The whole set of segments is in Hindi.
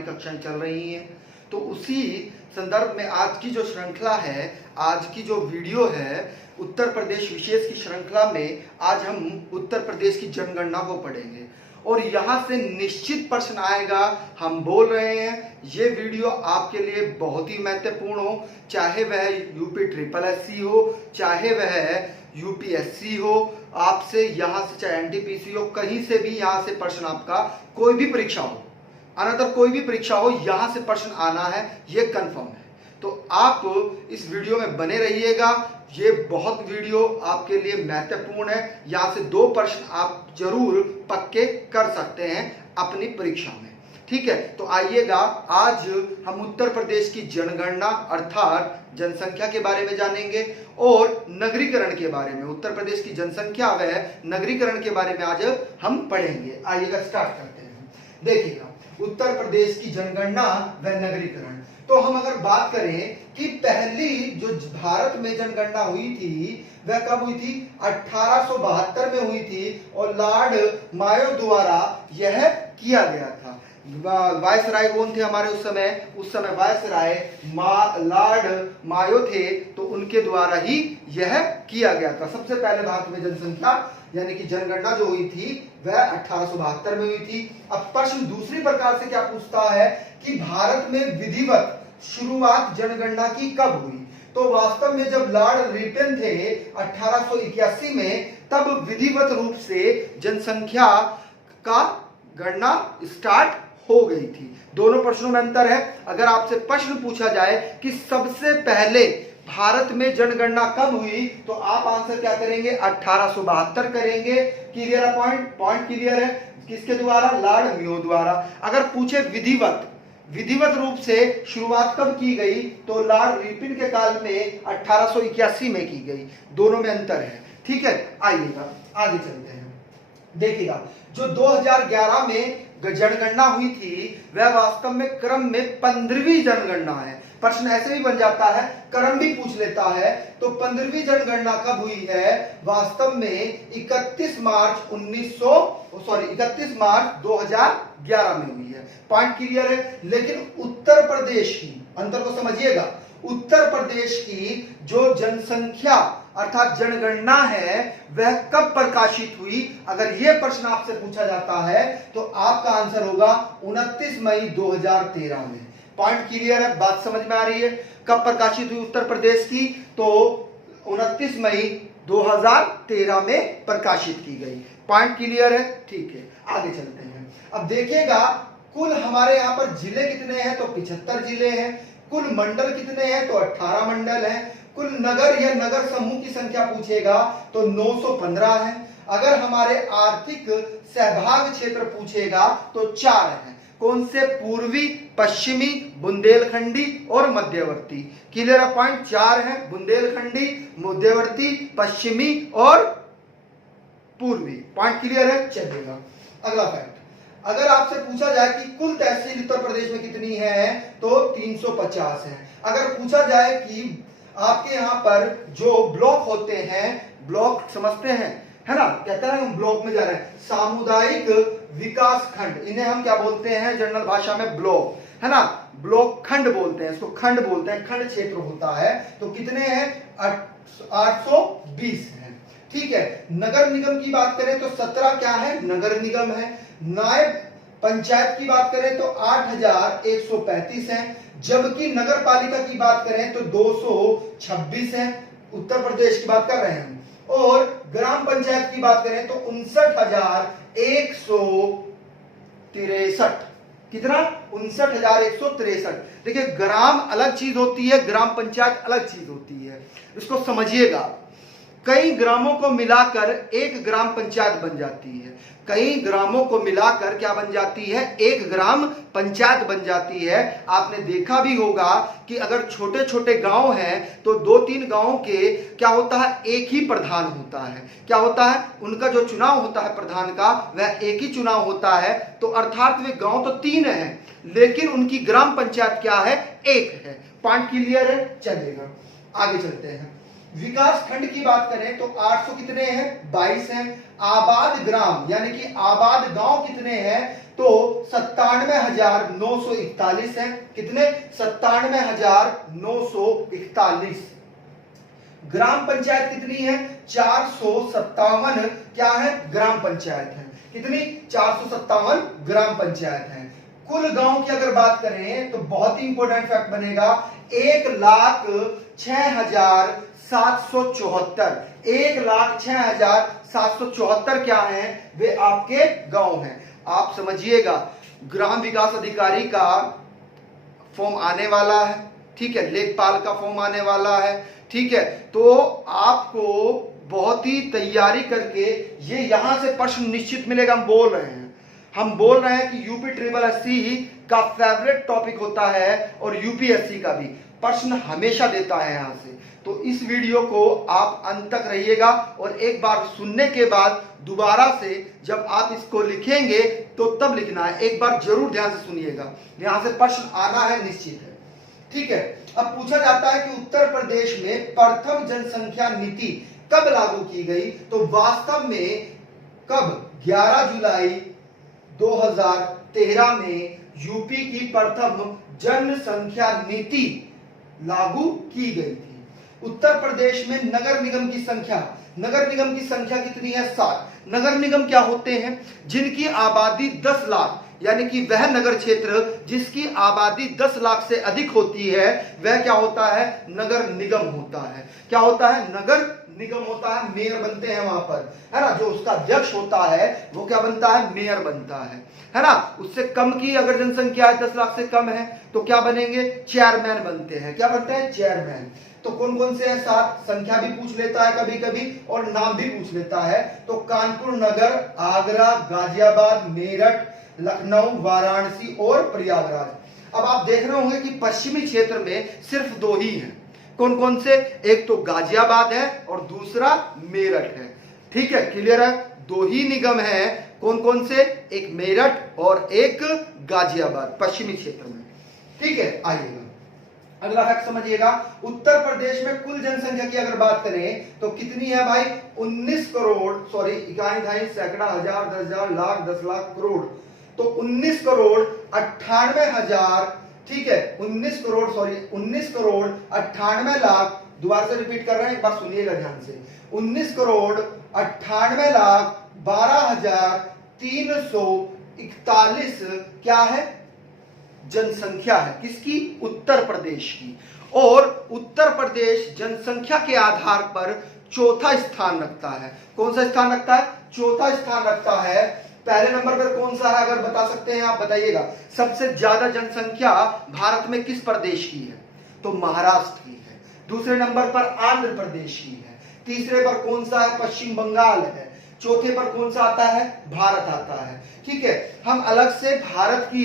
हमारी कक्षाएं चल रही हैं। तो उसी संदर्भ में आज की जो श्रृंखला है, आज की जो वीडियो है, उत्तर प्रदेश विशेष की श्रृंखला में आज हम उत्तर प्रदेश की जनगणना को पढ़ेंगे और यहाँ से निश्चित प्रश्न आएगा। हम बोल रहे हैं ये वीडियो आपके लिए बहुत ही महत्वपूर्ण हो, चाहे वह यूपी ट्रिपल एससी हो, चाहे वह यूपीएससी हो, आपसे यहाँ से चाहे एनटीपीसी हो, कहीं से भी यहाँ से प्रश्न आपका कोई भी परीक्षा हो, अनदर कोई भी परीक्षा हो, यहाँ से प्रश्न आना है, ये कंफर्म है। तो आप इस वीडियो में बने रहिएगा, ये बहुत वीडियो आपके लिए महत्वपूर्ण है। यहाँ से 2 प्रश्न आप जरूर पक्के कर सकते हैं अपनी परीक्षा में, ठीक है। तो आइएगा, आज हम उत्तर प्रदेश की जनगणना अर्थात जनसंख्या के बारे में जानेंगे और नगरीकरण के बारे में, उत्तर प्रदेश की जनसंख्या व नगरीकरण के बारे में आज हम पढ़ेंगे। आइएगा, स्टार्ट करते हैं। देखिएगा, उत्तर प्रदेश की जनगणना व नगरीकरण। तो हम अगर बात करें कि पहली जो भारत में जनगणना हुई थी वह कब हुई थी? 1872 में हुई थी और लॉर्ड मायो द्वारा यह किया गया था। वायसराय कौन थे हमारे उस समय वायसराय लॉर्ड मायो थे, तो उनके द्वारा ही यह किया गया था। सबसे पहले भारत में जनसंख्या यानी कि जनगणना जो हुई थी वह 1872 में हुई थी। अब प्रश्न दूसरी प्रकार से क्या पूछता है कि भारत में विधिवत शुरुआत जनगणना की कब हुई? तो वास्तव में जब लॉर्ड रिपन थे 1881 में, तब विधिवत रूप से जनसंख्या का गणना स्टार्ट हो गई थी। दोनों प्रश्नों में अंतर है। अगर आपसे प्रश्न पूछा जाए कि सबसे पहले भारत में जनगणना कब हुई, तो आप आंसर क्या करेंगे? 1872 करेंगे। क्लियर है? पॉइंट क्लियर है? किसके द्वारा? लॉर्ड मेयो द्वारा। अगर पूछे विधिवत रूप से शुरुआत कब की गई, तो लॉर्ड रिपन के काल में 1881 में की गई। दोनों में अंतर है, ठीक है। आइएगा, आगे चलते हैं। देखिएगा, जो 2011 में जनगणना हुई थी वह वास्तव में क्रम में 15वीं जनगणना है। प्रश्न ऐसे भी बन जाता है, क्रम भी पूछ लेता है। तो 15वीं जनगणना कब हुई है? वास्तव में 31 मार्च 2011 में हुई है। पॉइंट क्लियर है? लेकिन उत्तर प्रदेश की, अंतर को समझिएगा, उत्तर प्रदेश की जो जनसंख्या अर्थात जनगणना है वह कब प्रकाशित हुई? अगर यह प्रश्न आपसे पूछा जाता है तो आपका आंसर होगा 29 मई 2013 में। पॉइंट क्लियर है? बात समझ में आ रही है? कब प्रकाशित हुई उत्तर प्रदेश की? तो 29 मई 2013 में प्रकाशित की गई। पॉइंट क्लियर है? ठीक है, आगे चलते हैं। अब देखिएगा, कुल हमारे यहाँ पर जिले कितने हैं? तो 75 जिले हैं। कुल मंडल कितने हैं? तो 18 मंडल हैं। कुल नगर या नगर समूह की संख्या पूछेगा तो 915 है। अगर हमारे आर्थिक सहभाग क्षेत्र पूछेगा तो 4 हैं। कौन से? पूर्वी, पश्चिमी, बुंदेलखंडी और मध्यवर्ती। Clear point? 4 है, बुंदेलखंडी, मध्यवर्ती, पश्चिमी और पूर्वी। पॉइंट क्लियर है? चलेगा। अगला फैक्ट, अगर आपसे पूछा जाए कि कुल तहसील उत्तर प्रदेश में कितनी है, तो 350 है। अगर पूछा जाए कि आपके यहाँ पर जो ब्लॉक होते हैं, ब्लॉक समझते हैं, है ना, कहते हैं हम ब्लॉक में जा रहे हैं, सामुदायिक विकास खंड, इन्हें हम क्या बोलते हैं जनरल भाषा में? ब्लॉक, है ना। ब्लॉक खंड बोलते हैं इसको, खंड बोलते हैं, खंड क्षेत्र होता है। तो कितने हैं? 820 है, ठीक है। नगर निगम की बात करें तो 17 क्या है? नगर निगम है। नायब पंचायत की बात करें तो 8135 है, जबकि नगर पालिका की बात करें तो 226 है। उत्तर प्रदेश की बात कर रहे हैं। और ग्राम पंचायत की बात करें तो 59,163। कितना? 59,163। देखिए, ग्राम अलग चीज होती है, ग्राम पंचायत अलग चीज होती है, इसको समझिएगा। कई ग्रामों को मिलाकर एक ग्राम पंचायत बन जाती है। कई ग्रामों को मिलाकर क्या बन जाती है? एक ग्राम पंचायत बन जाती है। आपने देखा भी होगा कि अगर छोटे छोटे गांव हैं तो 2-3 गांवों के क्या होता है? एक ही प्रधान होता है। क्या होता है? उनका जो चुनाव होता है प्रधान का, वह एक ही चुनाव होता है। तो अर्थात वे गांव तो 3 हैं, लेकिन उनकी ग्राम पंचायत क्या है? 1 है। पॉइंट क्लियर है? चलेगा, आगे चलते हैं। विकास खंड की बात करें तो 800 कितने हैं, 22 हैं। आबाद ग्राम यानी कि आबाद गांव कितने हैं, तो 97,941 है। कितने, 97,941। ग्राम पंचायत कितनी है, 457 क्या है, ग्राम पंचायत है। कितनी, 457 ग्राम पंचायत है। कुल गांव की अगर बात करें तो बहुत ही इंपॉर्टेंट फैक्ट बनेगा, 1,06,774। 1,06,774 क्या है, वे आपके गांव हैं। आप समझिएगा, ग्राम विकास अधिकारी का फॉर्म आने वाला है, ठीक है, लेखपाल का फॉर्म आने वाला है, ठीक है। तो आपको बहुत ही तैयारी करके ये यहां से प्रश्न निश्चित मिलेगा। हम बोल रहे हैं कि यूपी ट्रिपल एससी का फेवरेट टॉपिक होता है और यूपीएससी का भी प्रश्न हमेशा देता है यहां से। तो इस वीडियो को आप अंत तक रहिएगा और एक बार सुनने के बाद दोबारा से जब आप इसको लिखेंगे तो तब लिखना है, एक बार जरूर ध्यान से सुनिएगा, यहां से प्रश्न आना है, निश्चित है, ठीक है। अब पूछा जाता है कि उत्तर प्रदेश में प्रथम जनसंख्या नीति कब लागू की गई, तो वास्तव में कब, 11 जुलाई 2013 में यूपी की प्रथम जनसंख्या नीति लागू की गई थी। उत्तर प्रदेश में नगर निगम की संख्या कितनी है, 7। नगर निगम क्या होते हैं, जिनकी आबादी 10 लाख यानी कि वह नगर क्षेत्र जिसकी आबादी 10 लाख से अधिक होती है वह क्या होता है, नगर निगम होता है। क्या होता है, नगर निगम होता है। मेयर बनते हैं वहां पर, है ना, जो उसका अध्यक्ष होता है वो क्या बनता है, मेयर बनता है ना। उससे कम की अगर जनसंख्या है, 10 लाख से कम है, तो क्या बनेंगे, चेयरमैन बनते हैं। क्या बनते हैं, चेयरमैन। तो कौन कौन से हैं, 7। संख्या भी पूछ लेता है कभी कभी और नाम भी पूछ लेता है। तो कानपुर नगर, आगरा, गाजियाबाद, मेरठ, लखनऊ, वाराणसी और प्रयागराज। अब आप देख रहे होंगे कि पश्चिमी क्षेत्र में सिर्फ 2 ही हैं। कौन कौन से, एक तो गाजियाबाद है और दूसरा मेरठ है, ठीक है, क्लियर है। 2 ही निगम है, कौन कौन से, एक मेरठ और एक गाजियाबाद पश्चिमी क्षेत्र में, ठीक है। आइएगा अगला फैक्ट समझिएगा, उत्तर प्रदेश में कुल जनसंख्या की अगर बात करें तो कितनी है भाई, 19 करोड़, सॉरी, इकाई, दहाई, सैकड़ा, हजार, 10,000, लाख, 10 लाख, करोड़। तो 19 करोड़ 98,000, ठीक है, 19 करोड़ 98 लाख, दोबारा से रिपीट कर रहे हैं, एक बार सुनिएगा ध्यान से, 19 करोड़ 98 लाख 12,341 क्या है, जनसंख्या है। किसकी, उत्तर प्रदेश की। और उत्तर प्रदेश जनसंख्या के आधार पर चौथा स्थान रखता है। कौन सा स्थान रखता है, चौथा स्थान रखता है। पहले नंबर पर कौन सा है, अगर बता सकते हैं आप बताइएगा। सबसे ज्यादा जनसंख्या भारत में किस प्रदेश की है, तो महाराष्ट्र की है। दूसरे नंबर पर आंध्र प्रदेश की है। तीसरे पर कौन सा है, पश्चिम बंगाल है। चौथे पर कौन सा आता है, भारत आता है, ठीक है। हम अलग से भारत की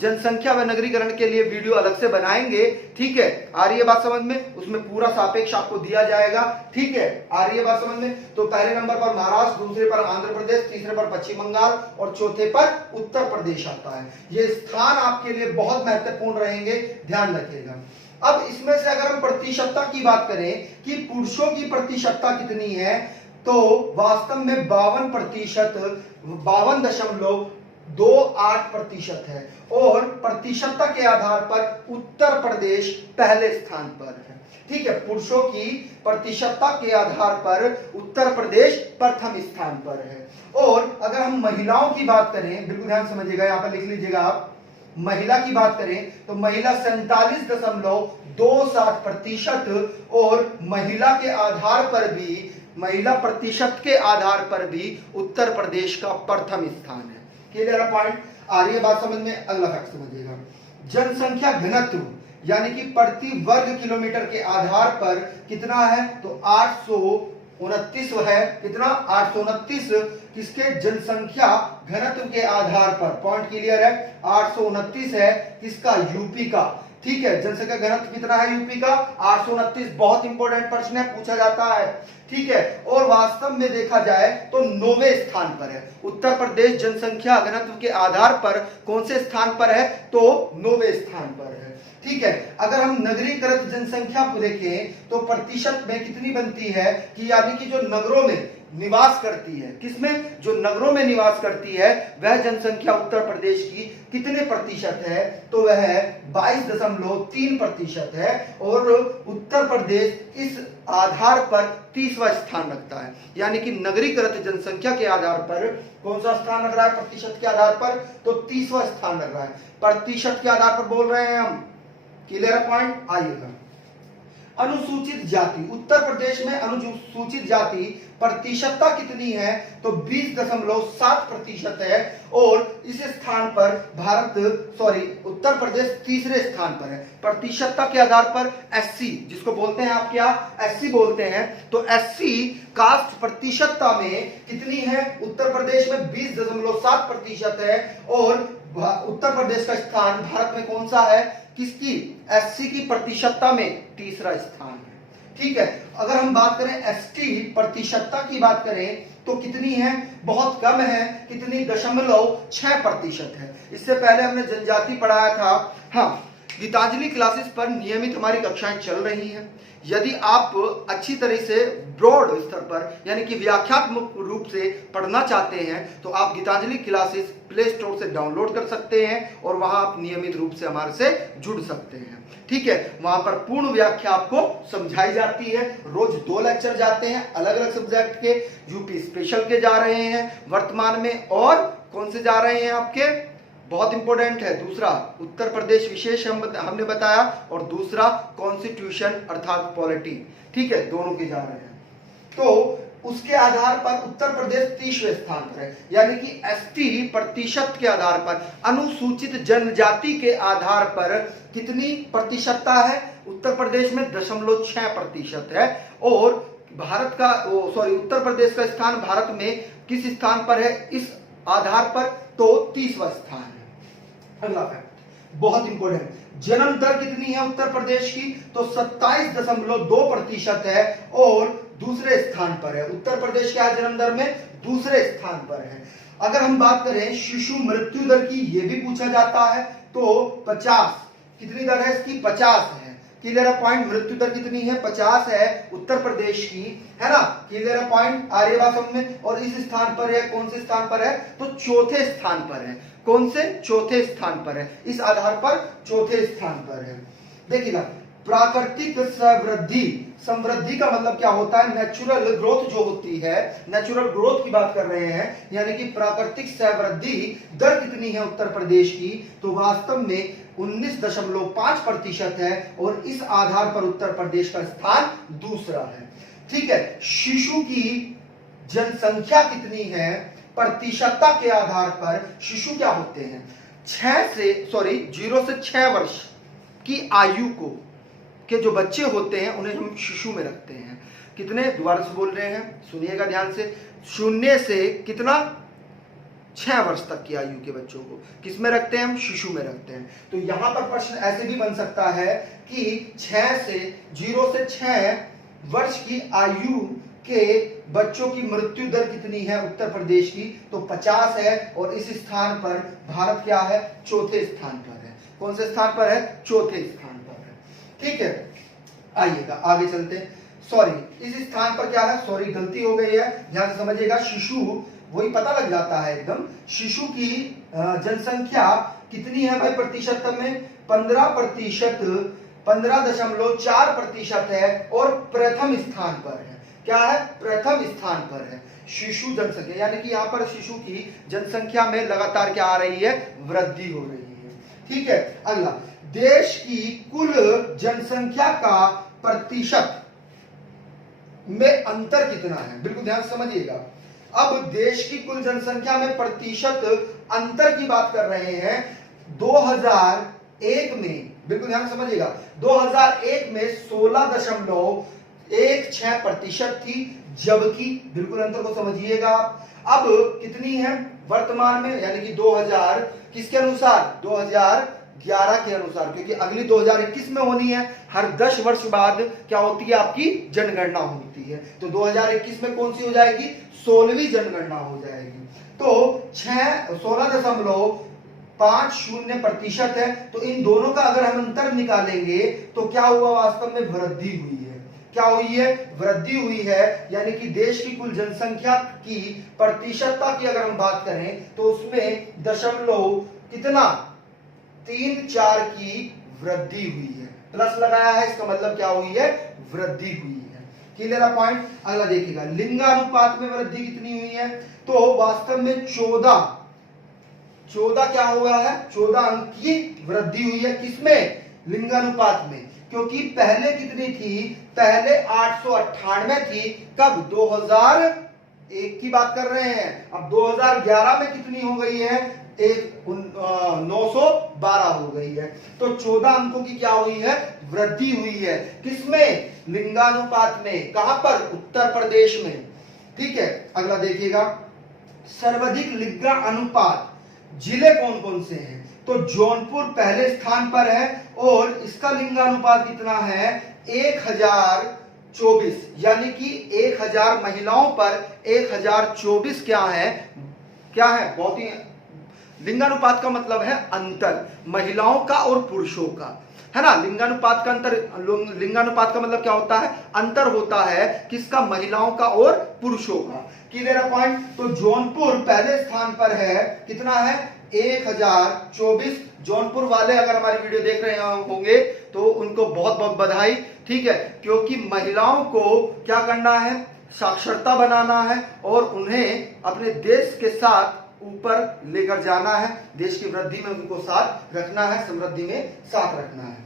जनसंख्या व नगरीकरण के लिए वीडियो अलग से बनाएंगे, ठीक है। आ रही है बात समझ में, उसमें पूरा सापेक्ष आपको दिया जाएगा, ठीक है। आ रही है बात समझ में। तो पहले नंबर पर महाराष्ट्र, दूसरे पर आंध्र प्रदेश, तीसरे पर पश्चिम बंगाल और चौथे पर उत्तर प्रदेश आता है। ये स्थान आपके लिए बहुत महत्वपूर्ण रहेंगे, ध्यान रखिएगा। अब इसमें से अगर हम प्रतिशतता की बात करें कि पुरुषों की प्रतिशतता कितनी है, तो वास्तव में 52.28% है और प्रतिशतता के आधार पर उत्तर प्रदेश पहले स्थान पर है, ठीक है। पुरुषों की प्रतिशतता के आधार पर उत्तर प्रदेश प्रथम स्थान पर है। और अगर हम महिलाओं की बात करें, बिल्कुल ध्यान समझिएगा, यहां पर लिख लीजिएगा आप, महिला की बात करें तो महिला 47.27% और महिला के आधार पर भी, महिला प्रतिशत के आधार पर भी उत्तर प्रदेश का प्रथम स्थान है। क्लियर पॉइंट, आ रही है बात समझ में। अगला फैक्ट समझिएगा, जनसंख्या घनत्व यानी कि प्रति वर्ग किलोमीटर के आधार पर कितना है, तो 829 है। कितना, 829 किसके, जनसंख्या घनत्व के आधार पर, पॉइंट क्लियर है, 829 है किसका, यूपी का, ठीक है। जनसंख्या घनत्व कितना है यूपी का, 829। बहुत इंपॉर्टेंट प्रश्न है, पूछा जाता है, ठीक है। और वास्तव में देखा जाए तो 9वें स्थान पर है उत्तर प्रदेश जनसंख्या घनत्व के आधार पर। कौन से स्थान पर है, तो 9वें स्थान पर है, ठीक है। अगर हम नगरीकृत जनसंख्या को देखें तो प्रतिशत में कितनी बनती है कि यानी कि जो नगरों में निवास करती है, किसमें, जो नगरों में निवास करती है, वह जनसंख्या उत्तर प्रदेश की कितने प्रतिशत है, तो वह 22.3% है। और उत्तर प्रदेश इस आधार पर 30वां स्थान रखता है। यानी कि नगरीकृत जनसंख्या के आधार पर कौन सा स्थान रख रहा है, प्रतिशत के आधार पर, तो 30वां स्थान रख रहा है। प्रतिशत के आधार पर बोल रहे हैं हम, क्लियर पॉइंट। आइएगा, अनुसूचित जाति, उत्तर प्रदेश में अनुसूचित जाति प्रतिशतता कितनी है, तो 20.7% है। और इस स्थान पर उत्तर प्रदेश तीसरे स्थान पर है प्रतिशतता के आधार पर। एससी जिसको बोलते हैं आप, क्या एससी बोलते हैं, तो एससी कास्ट प्रतिशतता में कितनी है, उत्तर प्रदेश में 20.7% है। और उत्तर प्रदेश का स्थान भारत में कौन सा है, किसकी, एससी की प्रतिशतता में तीसरा स्थान है। ठीक है। अगर हम बात करें एसटी प्रतिशतता की बात करें तो कितनी है, बहुत कम है, कितनी, 0.6% है। इससे पहले हमने जनजाति पढ़ाया था। हाँ, गीतांजलि क्लासेस पर नियमित हमारी कक्षाएं चल रही हैं। यदि आप अच्छी तरह से ब्रॉड स्तर पर यानी कि व्याख्यात्मक रूप से पढ़ना चाहते हैं तो आप गीतांजलि क्लासेस प्ले स्टोर से डाउनलोड कर सकते हैं और वहां आप नियमित रूप से हमारे से जुड़ सकते हैं। ठीक है, वहां पर पूर्ण व्याख्या आपको समझाई जाती है। रोज 2 लेक्चर जाते हैं अलग अलग सब्जेक्ट के। यूपी स्पेशल के जा रहे हैं वर्तमान में, और कौन से जा रहे हैं आपके, बहुत इंपॉर्टेंट है, दूसरा उत्तर प्रदेश विशेष हमने बताया, और दूसरा कॉन्स्टिट्यूशन अर्थात पॉलिटी। ठीक है, दोनों के जा रहे हैं। तो उसके आधार पर उत्तर प्रदेश 30वें स्थान पर है। यानी कि एसटी प्रतिशत के आधार पर, अनुसूचित जनजाति के आधार पर कितनी प्रतिशतता है, उत्तर प्रदेश में 0.6% है। और भारत का उत्तर प्रदेश का स्थान भारत में किस स्थान पर है इस आधार पर, तो 30वां स्थान है। अगला फैक्ट बहुत इंपॉर्टेंट, जन्म दर कितनी है उत्तर प्रदेश की, तो 27.2% है और दूसरे स्थान पर है। उत्तर प्रदेश के जन्म दर में दूसरे स्थान पर है। अगर हम बात करें शिशु मृत्यु दर की, यह भी पूछा जाता है, तो 50, कितनी दर है इसकी, 50 है। क्लियर पॉइंट, मृत्यु दर कितनी है, 50 है उत्तर प्रदेश की, है ना। क्लियर पॉइंट, आर्यवासम में। और इस स्थान पर है, कौन से स्थान पर है, तो चौथे स्थान पर है। कौन से, चौथे स्थान पर है। इस आधार पर चौथे स्थान पर है। देखिएगा, प्राकृतिक समृद्धि का मतलब क्या होता है, नेचुरल ग्रोथ जो होती है, नेचुरल ग्रोथ की बात कर रहे हैं। यानी कि प्राकृतिक समृद्धि दर कितनी है उत्तर प्रदेश की, तो वास्तव में 19.5% है। और इस आधार पर उत्तर प्रदेश का स्थान दूसरा है। ठीक है, शिशु की जनसंख्या कितनी है, प्रतिशतता के आधार पर शिशु क्या होते हैं, 0 से 6 वर्ष की आयु को के जो बच्चे होते हैं उन्हें हम शिशु में रखते हैं। कितने, दोबारा से बोल रहे हैं, सुनिएगा ध्यान से, 0 से कितना, 6 वर्ष तक की आयु के बच्चों को किस में रखते हैं हम, शिशु में रखते हैं। तो यहां पर प्रश्न ऐसे भी बन सकता है कि 0 से 6 वर्ष की आयु के बच्चों की मृत्यु दर कितनी है उत्तर प्रदेश की, तो 50 है। और इस स्थान पर भारत क्या है, चौथे स्थान पर है। कौन से स्थान पर है, चौथे स्थान पर है। ठीक है, आइएगा आगे चलते हैं। इस स्थान पर क्या है, गलती हो गई है, ध्यान से समझिएगा। शिशु वही पता लग जाता है एकदम, शिशु की जनसंख्या कितनी है भाई प्रतिशत में, 15%, 15.4% है। और प्रथम स्थान पर है, क्या है, प्रथम स्थान पर है शिशु जनसंख्या। यानी कि यहाँ पर शिशु की जनसंख्या में लगातार क्या आ रही है, वृद्धि हो रही है। ठीक है, अगला, देश की कुल जनसंख्या का प्रतिशत में अंतर कितना है, बिल्कुल ध्यान समझिएगा। अब देश की कुल जनसंख्या में प्रतिशत अंतर की बात कर रहे हैं। 2001 में, बिल्कुल ध्यान समझिएगा, 2001 में 16.16% थी, जबकि, बिल्कुल अंतर को समझिएगा आप, अब कितनी है वर्तमान में, यानी कि 2000 किसके अनुसार, 2011 के अनुसार, क्योंकि अगली 2021 में होनी है। हर 10 वर्ष बाद क्या होती है, आपकी जनगणना होती है। तो 2021 में कौन सी हो जाएगी, 16वीं जनगणना हो जाएगी। तो 16 50% है। तो इन दोनों का अगर हम अंतर निकालेंगे तो क्या हुआ, वास्तव में वृद्धि हुई है। क्या हुई है, वृद्धि हुई है। यानी कि देश की कुल जनसंख्या की प्रतिशतता की अगर हम बात करें तो उसमें दशमलव कितना 3-4 की वृद्धि हुई है। प्लस लगाया है, इसका मतलब क्या हुई है, वृद्धि हुई है। क्लियर है पॉइंट। अगला देखिएगा, लिंगानुपात में वृद्धि कितनी हुई है, तो वास्तव में 14 क्या हुआ है, 14 अंक की वृद्धि हुई है। किसमें, लिंगानुपात में। क्योंकि पहले कितनी थी, पहले 898 थी। कब, 2001 की बात कर रहे हैं। अब 2011 में कितनी हो गई है, 912 हो गई है। तो 14 अंकों की क्या हुई है, वृद्धि हुई है। किसमें, लिंगानुपात में। कहां पर, उत्तर प्रदेश में। ठीक है। अगला देखिएगा, सर्वाधिक लिंगा अनुपात जिले कौन कौन से हैं, तो जौनपुर पहले स्थान पर है और इसका लिंगानुपात कितना है, 1024। यानी कि 1000 महिलाओं पर 1024 क्या है, बहुत ही, लिंगानुपात का मतलब है अंतर महिलाओं का और पुरुषों का, है ना। लिंगानुपात का अंतर, लिंगानुपात का मतलब क्या होता है, अंतर होता है किसका, महिलाओं का और पुरुषों का। क्लियर है पॉइंट। तो जौनपुर पहले स्थान पर है, कितना है, 1024। जौनपुर वाले अगर हमारी वीडियो देख रहे होंगे तो उनको बहुत बहुत बधाई। ठीक है, क्योंकि महिलाओं को क्या करना है, साक्षरता बनाना है और उन्हें अपने देश के साथ ऊपर लेकर जाना है, देश की वृद्धि में उनको साथ रखना है, समृद्धि में साथ रखना है।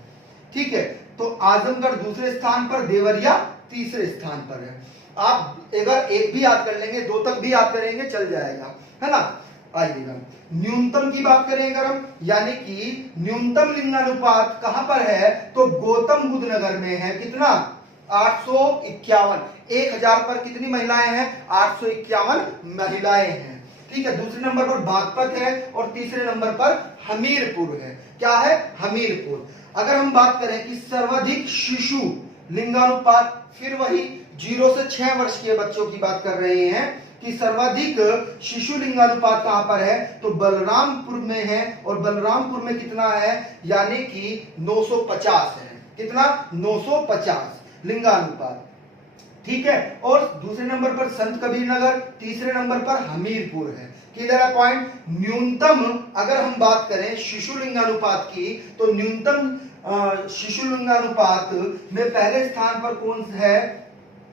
ठीक है। तो आजमगढ़ दूसरे स्थान पर, देवरिया तीसरे स्थान पर है। आप अगर एक भी याद कर लेंगे, 2 तक भी याद करेंगे चल जाएगा, है ना। आइएगा, न्यूनतम की बात करें अगर हम, यानी कि न्यूनतम लिंगानुपात कहां पर है, तो गौतम बुद्ध नगर में है। कितना, 851। 1000 पर कितनी महिलाएं हैं, 851 महिलाएं हैं। ठीक है। दूसरे नंबर पर बागपत है और तीसरे नंबर पर हमीरपुर है। क्या है, हमीरपुर। अगर हम बात करें कि सर्वाधिक शिशु लिंगानुपात, फिर वही 0 से 6 वर्ष के बच्चों की बात कर रहे हैं कि सर्वाधिक शिशु लिंगानुपात कहां पर है, तो बलरामपुर में है। और बलरामपुर में कितना है, यानी कि 950 है। कितना, 950 लिंगानुपात। ठीक है। और दूसरे नंबर पर संत कबीर नगर, तीसरे नंबर पर हमीरपुर है। क्लियर है पॉइंट। न्यूनतम अगर हम बात करें शिशु लिंगानुपात की, तो न्यूनतम शिशु लिंगानुपात में पहले स्थान पर कौन है,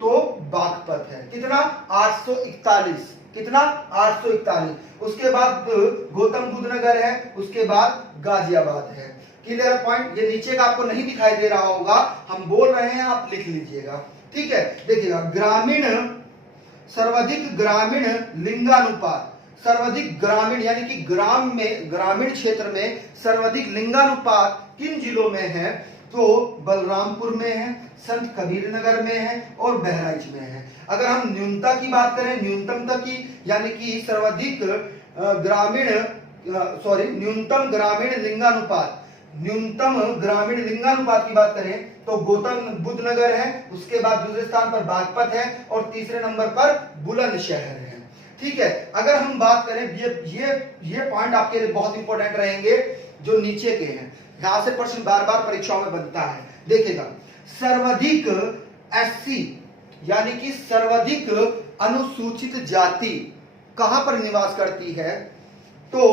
तो बागपत है। कितना, 841। कितना, 841। उसके बाद गौतम बुद्ध नगर है, उसके बाद गाजियाबाद है। Clear point. ये नीचे का आपको नहीं दिखाई दे रहा होगा, हम बोल रहे हैं, आप लिख लीजिएगा। ठीक है। देखिएगा, ग्रामीण, सर्वाधिक ग्रामीण लिंगानुपात, सर्वाधिक ग्रामीण यानी कि ग्राम में, ग्रामीण क्षेत्र में सर्वाधिक लिंगानुपात किन जिलों में है, तो बलरामपुर में है, संत कबीर नगर में है और बहराइच में है। अगर हम न्यूनता की बात करें, न्यूनतम की, यानी कि सर्वाधिक न्यूनतम ग्रामीण लिंगानुपात, न्यूनतम ग्रामीण लिंगानुपात की बात करें तो गौतम बुद्ध नगर है, उसके बाद दूसरे स्थान पर बागपत है और तीसरे नंबर पर बुलंदशहर है। ठीक है। अगर हम बात करें, ये पॉइंट आपके लिए बहुत इंपॉर्टेंट रहेंगे जो नीचे के हैं, यहां से प्रश्न बार बार परीक्षाओं में बनता है। देखिएगा, सर्वाधिक एससी यानी कि सर्वाधिक अनुसूचित जाति कहां पर निवास करती है, तो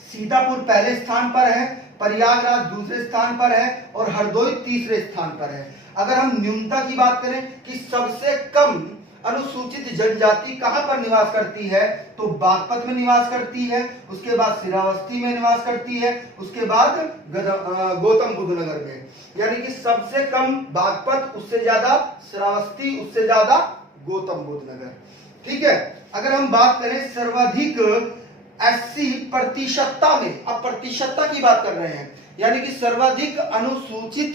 सीतापुर पहले स्थान पर है, प्रयागराज दूसरे स्थान पर है और हरदोई तीसरे स्थान पर है। अगर हम न्यूनता की बात करें कि सबसे कम अनुसूचित जनजाति कहां पर निवास करती है, तो बागपत में निवास करती है, उसके बाद श्रावस्ती में निवास करती है, उसके बाद गौतम बुद्ध नगर में। यानी कि सबसे कम बागपत, उससे ज्यादा श्रावस्ती, उससे ज्यादा गौतम बुद्ध नगर। ठीक है। अगर हम बात करें सर्वाधिक 80 प्रतिशतता में, अब प्रतिशतता की बात कर रहे हैं, यानी कि सर्वाधिक अनुसूचित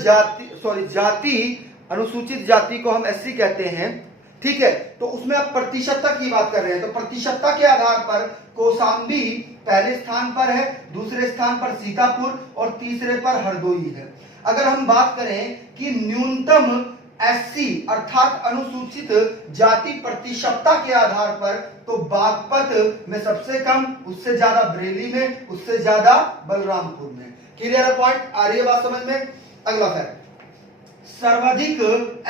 जाति, अनुसूचित जाति को हम एससी कहते हैं। ठीक है। तो उसमें अब प्रतिशतता की बात कर रहे हैं, तो प्रतिशतता के आधार पर कौशाम्बी पहले स्थान पर है, दूसरे स्थान पर सीतापुर और तीसरे पर हरदोई है। अगर हम बात करें कि न्यूनतम SC अर्थात अनुसूचित जाति प्रतिशतता के आधार पर, तो बागपत में सबसे कम, उससे ज्यादा बरेली में, उससे ज्यादा बलरामपुर में। क्लियर है पॉइंट? आ रही है बात समझ में? अगला फैक्ट, सर्वाधिक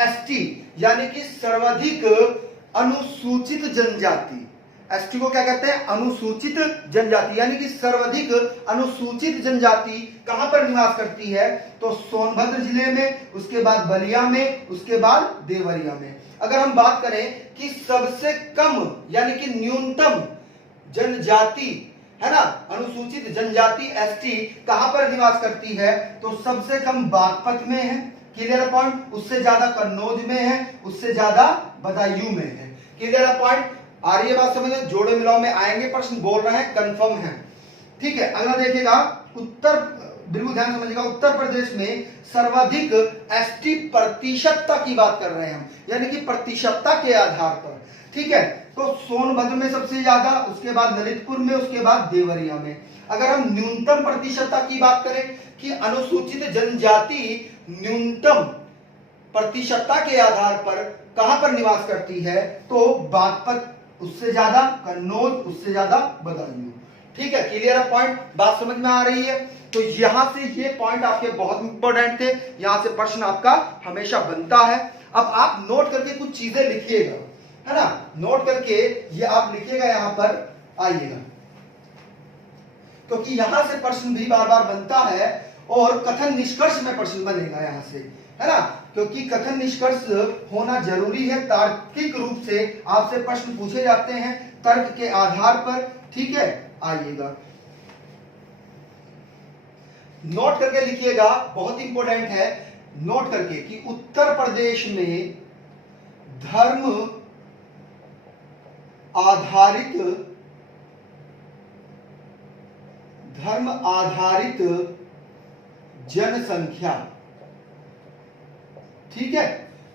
ST यानी कि सर्वाधिक अनुसूचित जनजाति, एसटी को क्या कहते हैं? अनुसूचित जनजाति, यानी कि सर्वाधिक अनुसूचित जनजाति कहां पर निवास करती है? तो सोनभद्र जिले में, उसके बाद बलिया में, उसके बाद देवरिया में। अगर हम बात करें कि सबसे कम यानी कि न्यूनतम जनजाति है ना, अनुसूचित जनजाति एसटी कहां पर निवास करती है? तो सबसे कम बागपत में है। Clear point? उससे ज्यादा कन्नौज में है, उससे ज्यादा बदायूं में है। Clear point? आ रही है बात समझ में? जोड़े मिलाओ में आएंगे प्रश्न, बोल रहे हैं, कंफर्म है। ठीक है, अगला देखिएगा, उत्तर, बिल्कुल ध्यान समझिएगा, उत्तर प्रदेश में सर्वाधिक एसटी प्रतिशतता की बात कर रहे हैं हम, यानी कि प्रतिशतता के आधार पर। ठीक है, तो सोनभद्र में सबसे ज्यादा, उसके बाद ललितपुर में, उसके बाद देवरिया में। अगर हम न्यूनतम प्रतिशतता की बात करें कि अनुसूचित जनजाति न्यूनतम प्रतिशतता के आधार पर कहां पर निवास करती है? तो बागपत, उससे ज्यादा कन्नौज, उससे ज्यादा बदायूं। ठीक है, क्लियर है पॉइंट? बात समझ में आ रही है? तो यहां से ये पॉइंट आपके बहुत इंपॉर्टेंट थे, यहां से प्रश्न आपका हमेशा बनता है। अब आप नोट करके कुछ चीजें लिखिएगा, है ना, नोट करके ये आप लिखिएगा, यहां पर आइएगा, क्योंकि यहां से प्रश्न भी बार बार बनता है और कथन निष्कर्ष में प्रश्न बनेगा यहां से, है ना, क्योंकि कथन निष्कर्ष होना जरूरी है। तार्किक रूप से आपसे प्रश्न पूछे जाते हैं तर्क के आधार पर। ठीक है, आइएगा, नोट करके लिखिएगा, बहुत इंपॉर्टेंट है, नोट करके कि उत्तर प्रदेश में धर्म आधारित जनसंख्या। ठीक है,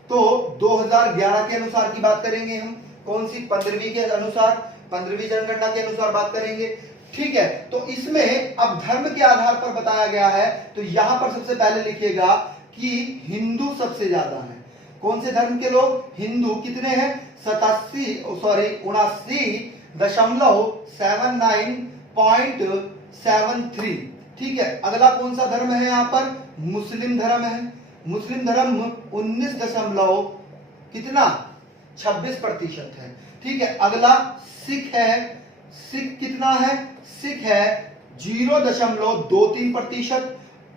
तो 2011 के अनुसार की बात करेंगे हम, कौन सी? 15वीं के अनुसार, 15वीं जनगणना के अनुसार बात करेंगे। ठीक है, तो इसमें अब धर्म के आधार पर बताया गया है, तो यहां पर सबसे पहले लिखिएगा कि हिंदू सबसे ज्यादा है। कौन से धर्म के लोग? हिंदू। कितने हैं? 79.73। ठीक है, अगला कौन सा धर्म है? यहां पर मुस्लिम धर्म है। मुस्लिम धर्म 19 कितना? 26% है। ठीक है, अगला सिख है। सिख कितना है? सिख है 0.23%।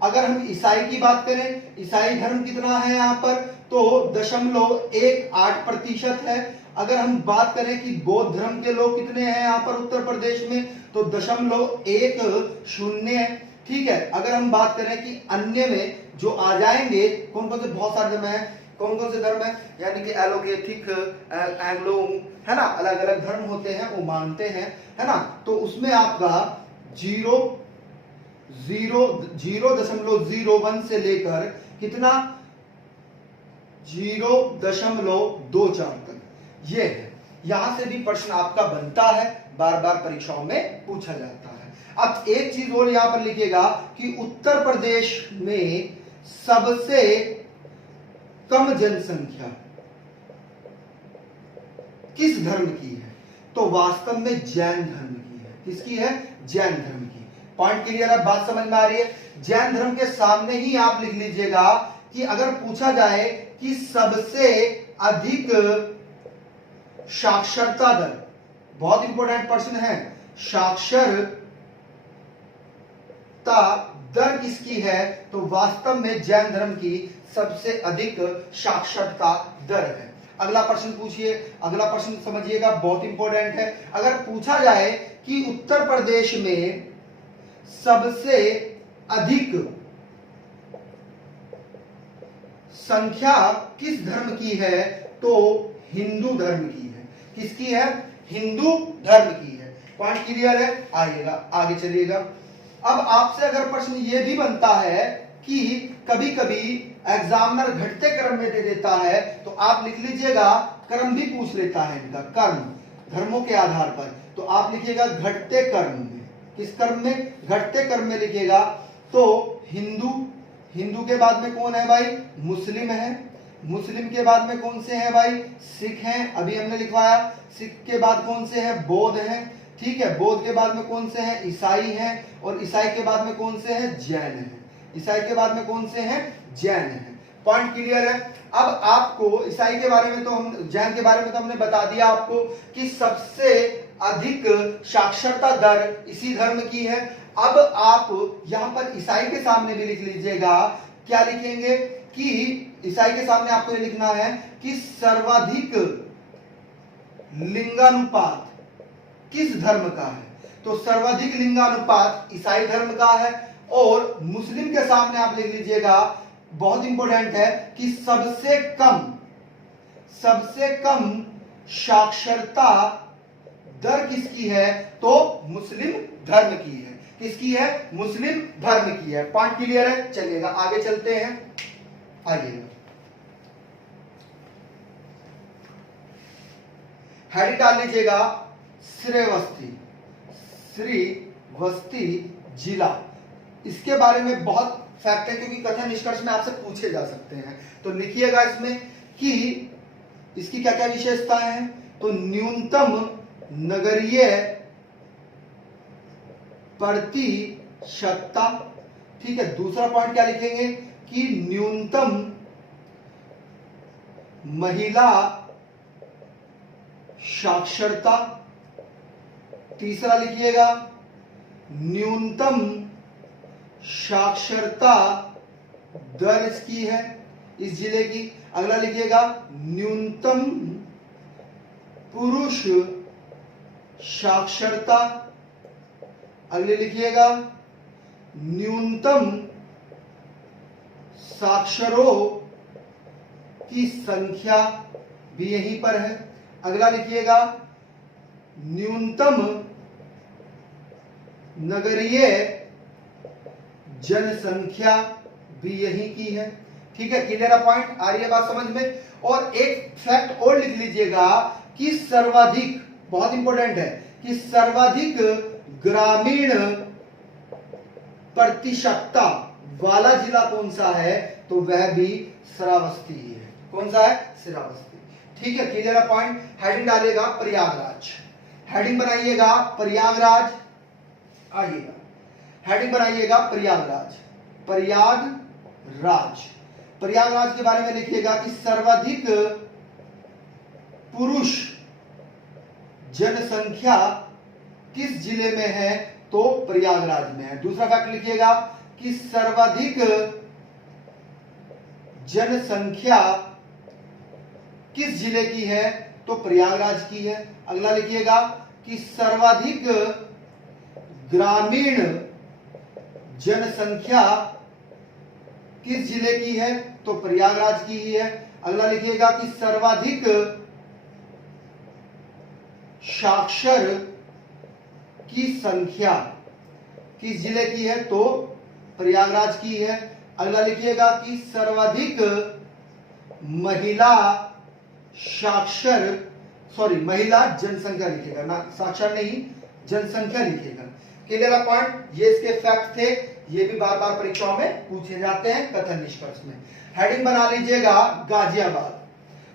अगर हम ईसाई की बात करें, ईसाई धर्म कितना है यहाँ पर? तो 0.18% है। अगर हम बात करें कि बौद्ध धर्म के लोग कितने हैं यहाँ पर उत्तर प्रदेश में, तो 0.10 है। ठीक है, अगर हम बात करें कि अन्य में जो आ जाएंगे, कौन कौन से, बहुत सारे धर्म है, कौन कौन से धर्म है, यानी कि एलोगेथिक, एंग्लो, है ना, अलग अलग धर्म होते हैं, वो मानते हैं, है ना, तो उसमें आपका 0.01 से लेकर कितना? 0.24 तक ये है। यहां से भी प्रश्न आपका बनता है, बार बार परीक्षाओं में पूछा जाता है। अब एक चीज और यहां पर लिखिएगा कि उत्तर प्रदेश में सबसे कम जनसंख्या किस धर्म की है? तो वास्तव में जैन धर्म की है। किसकी है? जैन धर्म की। पॉइंट क्लियर है? बात समझ में आ रही है? जैन धर्म के सामने ही आप लिख लीजिएगा कि अगर पूछा जाए कि सबसे अधिक साक्षरता दर, बहुत इंपॉर्टेंट प्रश्न है, साक्षरता दर किसकी है? तो वास्तव में जैन धर्म की सबसे अधिक साक्षरता दर है। अगला प्रश्न पूछिए, अगला प्रश्न समझिएगा, बहुत इंपॉर्टेंट है। अगर पूछा जाए कि उत्तर प्रदेश में सबसे अधिक संख्या किस धर्म की है? तो हिंदू धर्म की है। किसकी है? हिंदू धर्म की है। पॉइंट क्लियर है? आइएगा, आगे चलिएगा। अब आपसे अगर प्रश्न ये भी बनता है कि कभी कभी एग्जामिनर घटते क्रम में दे देता है, तो आप लिख लीजिएगा, क्रम भी पूछ लेता है इनका, कर्म, धर्मों के आधार पर, तो आप लिखिएगा घटते क्रम में। किस क्रम में? घटते क्रम में लिखिएगा। तो हिंदू, हिंदू के बाद में कौन है भाई? मुस्लिम है। मुस्लिम के बाद में कौन से हैं भाई? सिख हैं, अभी हमने लिखवाया। सिख के बाद कौन से हैं? बौद्ध हैं। ठीक है, बौद्ध के बाद में कौन से हैं? ईसाई हैं। और ईसाई के बाद में कौन से हैं? जैन हैं। ईसाई के बाद में कौन से हैं? जैन हैं। पॉइंट क्लियर है? अब आपको ईसाई के बारे में तो हम, जैन के बारे में तो हमने बता दिया आपको कि सबसे अधिक साक्षरता दर इसी धर्म की है। अब आप यहां पर ईसाई के सामने भी लिख लीजिएगा। क्या लिखेंगे कि ईसाई के सामने आपको ये लिखना है कि सर्वाधिक लिंगानुपात किस धर्म का है? तो सर्वाधिक लिंगानुपात ईसाई धर्म का है। और मुस्लिम के सामने आप लिख लीजिएगा, बहुत इंपॉर्टेंट है, कि सबसे कम साक्षरता दर किसकी है? तो मुस्लिम धर्म की है। किसकी है? मुस्लिम धर्म की है। पॉइंट क्लियर है? चलिएगा आगे चलते हैं। आइए, हेडिंग डाल लीजिएगा श्रीवस्ती जिला। इसके बारे में बहुत फैक्ट है, क्योंकि कथन निष्कर्ष में आपसे पूछे जा सकते हैं। तो लिखिएगा इसमें कि इसकी क्या क्या विशेषताएं हैं। तो न्यूनतम नगरीय प्रतिशतता। ठीक है, दूसरा पॉइंट क्या लिखेंगे कि न्यूनतम महिला साक्षरता। तीसरा लिखिएगा न्यूनतम साक्षरता दर इसकी है इस जिले की। अगला लिखिएगा न्यूनतम पुरुष साक्षरता। अगले लिखिएगा न्यूनतम साक्षरों की संख्या भी यहीं पर है। अगला लिखिएगा न्यूनतम नगरीय जनसंख्या भी यहीं की है। ठीक है, क्लियर है पॉइंट? आ रही है बात समझ में? और एक फैक्ट और लिख लीजिएगा कि सर्वाधिक, बहुत इंपॉर्टेंट है, कि सर्वाधिक ग्रामीण प्रतिशतता वाला जिला कौन सा है? तो वह भी श्रावस्ती ही है। कौन सा है? श्रावस्ती। ठीक है, क्लियर है पॉइंट? हेडिंग डालेगा प्रयागराज। हेडिंग बनाइएगा प्रयागराज। आइएगा, हेडिंग बनाइएगा प्रयागराज। प्रयागराज के बारे में लिखिएगा कि सर्वाधिक पुरुष जनसंख्या किस जिले में है? तो प्रयागराज में है। दूसरा फैक्ट लिखिएगा कि सर्वाधिक जनसंख्या किस जिले की है? तो प्रयागराज की है। अगला लिखिएगा कि सर्वाधिक ग्रामीण जनसंख्या किस जिले की है? तो प्रयागराज की ही है। अगला लिखिएगा कि सर्वाधिक साक्षर की संख्या किस जिले की है? तो प्रयागराज की है। अगला लिखिएगा कि सर्वाधिक महिला महिला जनसंख्या लिखिएगा, ना साक्षर नहीं, जनसंख्या लिखिएगा। Clear point? ये इसके फैक्ट थे, ये भी बार बार परीक्षाओं में पूछे जाते हैं कथन निष्कर्ष में। हेडिंग बना लीजिएगा गाजियाबाद।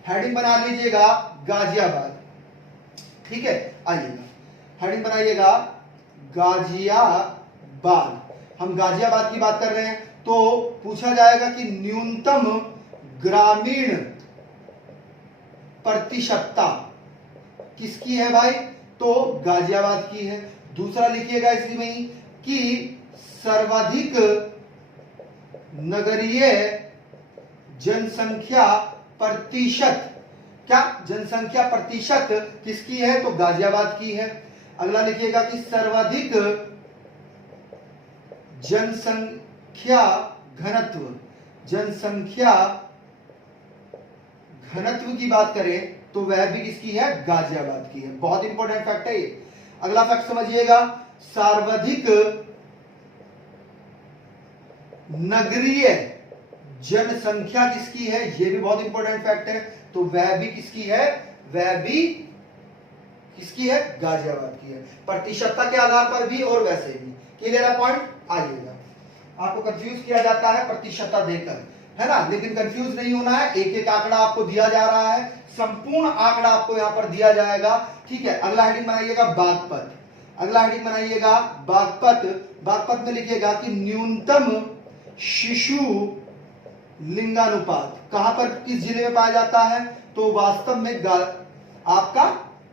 हेडिंग बना लीजिएगा गाजियाबाद। ठीक है, आइएगा, हेडिंग बनाइएगा गाजियाबाद। हम गाजियाबाद की बात कर रहे हैं, तो पूछा जाएगा कि न्यूनतम ग्रामीण प्रतिशतता किसकी है भाई? तो गाजियाबाद की है। दूसरा लिखिएगा इसी में ही कि सर्वाधिक नगरीय जनसंख्या प्रतिशत, क्या जनसंख्या प्रतिशत किसकी है? तो गाजियाबाद की है। अगला लिखिएगा कि सर्वाधिक जनसंख्या घनत्व, जनसंख्या घनत्व की बात करें तो वह भी किसकी है? गाजियाबाद की है। बहुत इंपॉर्टेंट फैक्ट है ये। अगला फैक्ट समझिएगा, सर्वाधिक नगरीय जनसंख्या किसकी है? ये भी बहुत इंपॉर्टेंट फैक्ट है। तो वह भी किसकी है? वह भी किसकी है? गाजियाबाद की है, प्रतिशतता के आधार पर भी और वैसे भी। क्लियर है पॉइंट? आइएगा, आपको कंफ्यूज किया जाता है प्रतिशतता देकर, है ना। लेकिन कंफ्यूज नहीं होना है, एक एक आंकड़ा आपको दिया जा रहा है, संपूर्ण आंकड़ा आपको यहां पर दिया जाएगा। ठीक है, अगला हेडिंग बनाइएगा बागपत। अगला हेडिंग बनाइएगा बागपत। बागपत में लिखिएगा कि न्यूनतम शिशु लिंगानुपात कहां पर, किस जिले में पाया जाता है, तो वास्तव में आपका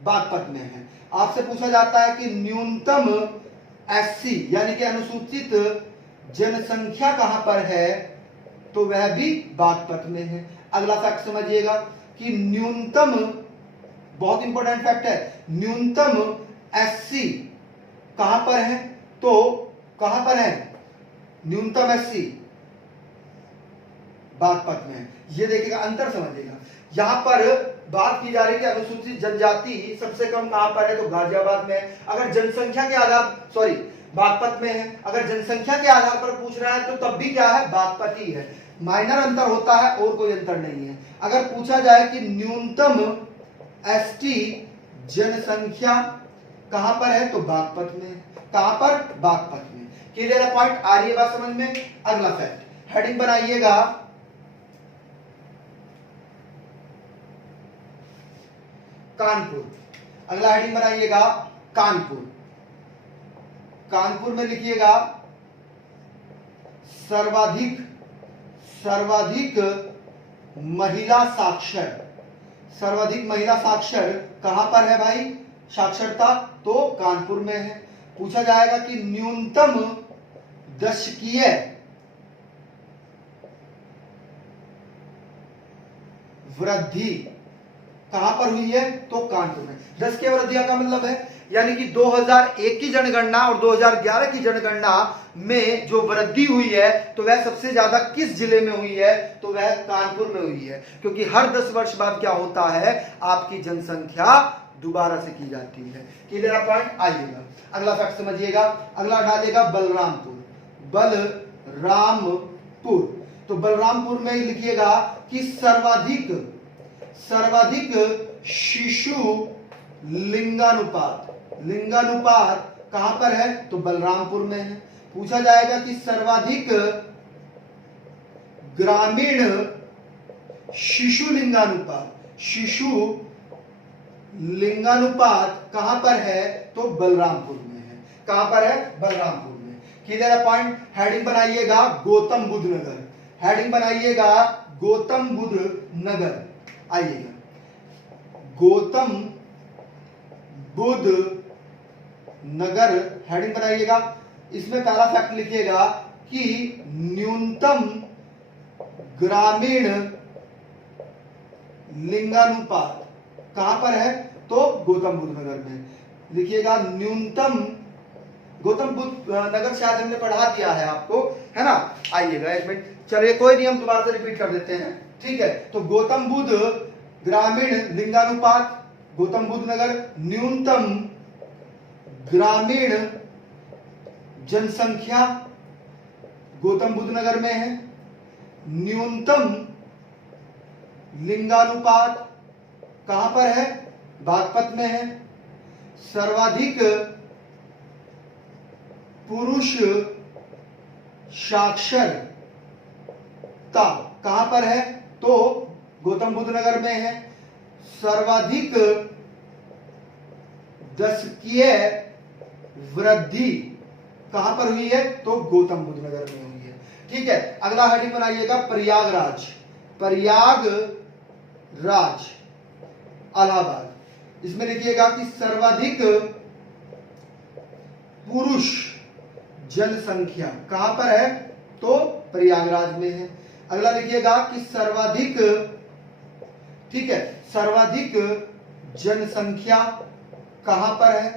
बागपत में है। आपसे पूछा जाता है कि न्यूनतम एससी यानी कि अनुसूचित जनसंख्या कहां पर है, तो वह भी बागपत में है। अगला फैक्ट समझिएगा कि न्यूनतम, बहुत इंपॉर्टेंट फैक्ट है, न्यूनतम एससी कहां पर है, तो कहां पर है न्यूनतम एससी, बागपत में है। ये देखिएगा, अंतर समझिएगा। यहां पर बात की जा रही है कि अनुसूचित जनजाति सबसे कम कहां पर है, तो गाजियाबाद में है। अगर जनसंख्या के आधार, सॉरी, बागपत में है। अगर जनसंख्या के आधार पर पूछ रहा है तो तब भी क्या है, बागपत ही है। माइनर अंतर होता है और कोई अंतर नहीं है। अगर पूछा जाए कि न्यूनतम एसटी जनसंख्या कहां पर है, तो बागपत में। कहां पर, बागपत में। क्लियर है पॉइंट, आ रही है बात समझ में। अगला फैक्ट, हेडिंग बनाइएगा कानपुर। अगला हेडिंग बनाइएगा कानपुर। कानपुर में लिखिएगा सर्वाधिक महिला साक्षर। सर्वाधिक महिला साक्षर कहां पर है भाई, साक्षरता, तो कानपुर में है। पूछा जाएगा कि न्यूनतम दशकीय वृद्धि कहां पर हुई है, तो कानपुर में। 10 की वृद्धि का मतलब है यानी कि 2001 की जनगणना और 2011 की जनगणना में जो वृद्धि हुई है, तो वह सबसे ज्यादा किस जिले में हुई है, तो वह कानपुर में हुई है। क्योंकि हर 10 वर्ष बाद क्या होता है, आपकी जनसंख्या दोबारा से की जाती है। क्लियर पॉइंट, आइएगा अगला फैक्ट समझिएगा। अगला डालेगा बलरामपुर। बलरामपुर, तो बलरामपुर में लिखिएगा कि सर्वाधिक शिशु लिंगानुपात। लिंगानुपात कहां पर है, तो बलरामपुर में है। पूछा जाएगा कि सर्वाधिक ग्रामीण शिशु लिंगानुपात। शिशु लिंगानुपात कहां पर है, तो बलरामपुर में है। कहां पर है, बलरामपुर में। Clear point. हेडिंग बनाइएगा गौतम बुद्ध नगर। हेडिंग बनाइएगा गौतम बुद्ध नगर। आइएगा गौतम बुद्ध नगर हेडिंग बनाइएगा। इसमें पहला फैक्ट लिखिएगा कि न्यूनतम ग्रामीण लिंगानुपात कहां पर है, तो गौतम बुद्ध नगर में। लिखिएगा न्यूनतम, गौतम बुद्ध नगर शायद हमने पढ़ा दिया है आपको, है ना। आइएगा एक मिनट, चलिए कोई नहीं, हम दोबारा से रिपीट कर देते हैं। ठीक है, तो गौतम बुद्ध ग्रामीण लिंगानुपात गौतम बुद्ध नगर, न्यूनतम ग्रामीण जनसंख्या गौतम बुद्ध नगर में है। न्यूनतम लिंगानुपात कहां पर है, बागपत में है। सर्वाधिक पुरुष साक्षरता कहां पर है, तो गौतम बुद्ध नगर में है। सर्वाधिक दशकीय वृद्धि कहां पर हुई है, तो गौतम बुद्ध नगर में हुई है। ठीक है, अगला हेडिंग बनाइएगा प्रयागराज। प्रयागराज इलाहाबाद। इसमें लिखिएगा कि सर्वाधिक पुरुष जनसंख्या कहां पर है, तो प्रयागराज में है। अगला लिखिएगा कि सर्वाधिक, ठीक है, सर्वाधिक जनसंख्या कहां पर है,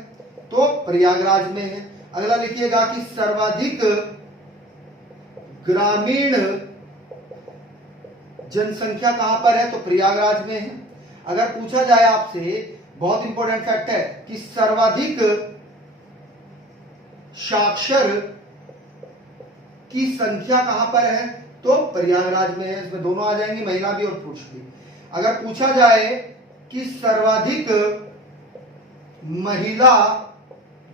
तो प्रयागराज में है। अगला लिखिएगा कि सर्वाधिक ग्रामीण जनसंख्या कहां पर है, तो प्रयागराज में है। अगर पूछा जाए आपसे, बहुत इंपॉर्टेंट फैक्ट है कि सर्वाधिक साक्षर की संख्या कहां पर है, तो प्रयागराज में है। इसमें दोनों आ जाएंगे, महिला भी और पुरुष भी। अगर पूछा जाए कि सर्वाधिक महिला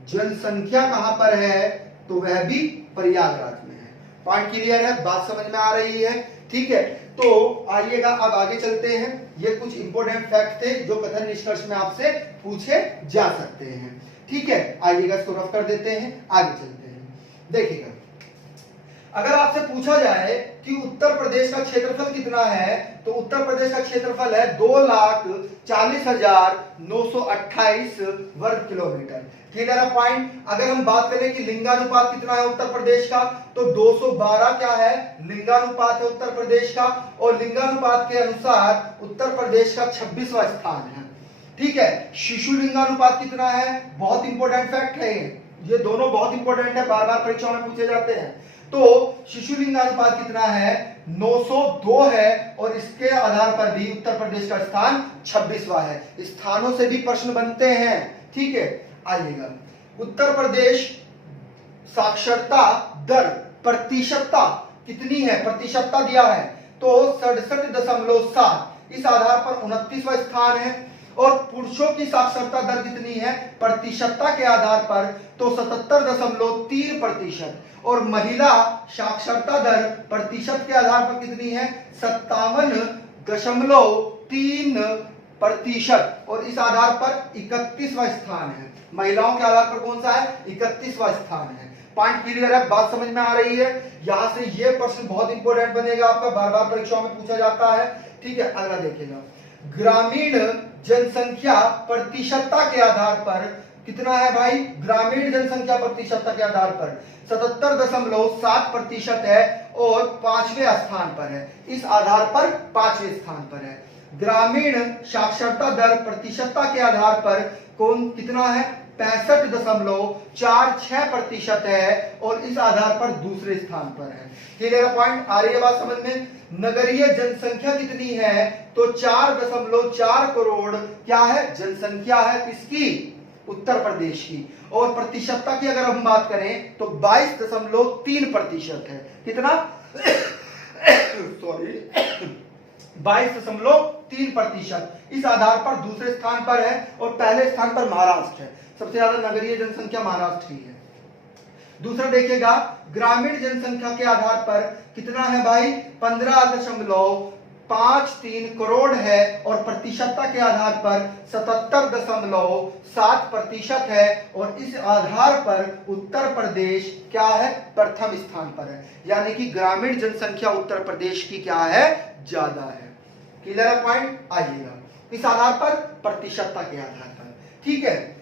जनसंख्या कहां पर है, तो वह भी प्रयागराज में है। पॉइंट क्लियर है, बात समझ में आ रही है। ठीक है, तो आइएगा अब आगे चलते हैं। ये कुछ इंपॉर्टेंट फैक्ट थे जो कथन निष्कर्ष में आपसे पूछे जा सकते हैं। ठीक है, आइएगा इसको रफ कर देते हैं, आगे चलते हैं। देखिएगा, अगर आपसे पूछा जाए कि उत्तर प्रदेश का क्षेत्रफल कितना है, तो उत्तर प्रदेश का क्षेत्रफल है 2,40,928 वर्ग किलोमीटर। क्लियर है पॉइंट। अगर हम बात करें कि लिंगानुपात कितना है उत्तर प्रदेश का, तो 212 क्या है, लिंगानुपात है उत्तर प्रदेश का, और लिंगानुपात के अनुसार उत्तर प्रदेश का 26वां स्थान है। ठीक है, शिशु लिंगानुपात कितना है, बहुत इंपॉर्टेंट फैक्ट है ये दोनों बहुत इंपॉर्टेंट है, बार बार परीक्षाओं में पूछे जाते हैं। तो शिशु लिंगानुपात कितना है, 902 है, और इसके आधार पर भी उत्तर प्रदेश का स्थान 26वां है। स्थानों से भी प्रश्न बनते हैं। ठीक है, आइएगा, उत्तर प्रदेश साक्षरता दर प्रतिशतता कितनी है, प्रतिशतता दिया है तो 67.7, इस आधार पर 29वां स्थान है। और पुरुषों की साक्षरता दर कितनी है प्रतिशतता के आधार पर, तो 77.3%, और महिला साक्षरता दर प्रतिशत के आधार पर कितनी है, 57.3%, और इस आधार पर 31वां स्थान है। महिलाओं के आधार पर कौन सा है, 31वां स्थान है। पॉइंट क्लियर है, बात समझ में आ रही है। यहां से ये प्रश्न बहुत इंपॉर्टेंट बनेगा आपका, बार बार परीक्षाओं में पूछा जाता है। ठीक है, अगला देखिएगा, ग्रामीण जनसंख्या प्रतिशतता के आधार पर कितना है भाई, ग्रामीण जनसंख्या प्रतिशतता के आधार पर 77.7% है, और 5वें स्थान पर है। इस आधार पर 5वें स्थान पर है। ग्रामीण साक्षरता दर प्रतिशतता के आधार पर कौन कितना है, 65.46% है, और इस आधार पर दूसरे स्थान पर है। क्लियर पॉइंट, आ रही है बात समझ में। नगरीय जनसंख्या कितनी है, तो 4.4 करोड़ क्या है, जनसंख्या है किसकी, उत्तर प्रदेश की। और प्रतिशतता की अगर हम बात करें तो 22.3% है। कितना सॉरी 22.3%, इस आधार पर दूसरे स्थान पर है, और पहले स्थान पर महाराष्ट्र है। सबसे ज्यादा नगरीय जनसंख्या महाराष्ट्र की है। दूसरा देखिएगा, ग्रामीण जनसंख्या के आधार पर कितना है भाई, 15.53 करोड़ है, और प्रतिशतता के आधार पर 77.7% है, और इस आधार पर उत्तर प्रदेश क्या है, प्रथम स्थान पर है। यानी कि ग्रामीण जनसंख्या उत्तर प्रदेश की क्या है, ज्यादा है। क्लियर है पॉइंट, आइएगा, इस आधार पर प्रतिशतता के आधार पर। ठीक है,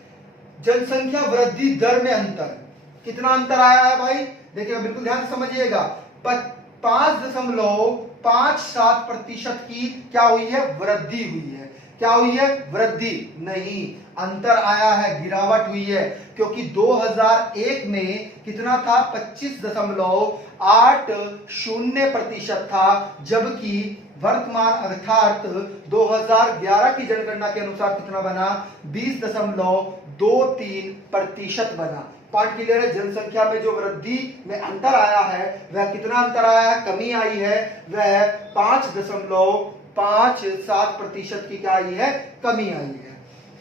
जनसंख्या वृद्धि दर में अंतर, कितना अंतर आया है भाई, देखिएगा बिल्कुल ध्यान से समझिएगा। 5.57% की क्या हुई है, वृद्धि हुई है। क्या हुई है, वृद्धि नहीं, अंतर आया है, गिरावट हुई है। क्योंकि 2001 में कितना था, 25.80% था, जबकि वर्तमान अर्थात 2011 की जनगणना के अनुसार कितना बना, 20.23% बना। पॉइंट क्लियर है, जनसंख्या में जो वृद्धि में अंतर आया है वह कितना अंतर आया है, कमी आई है, वह 5.57% की क्या आई है, कमी आई है।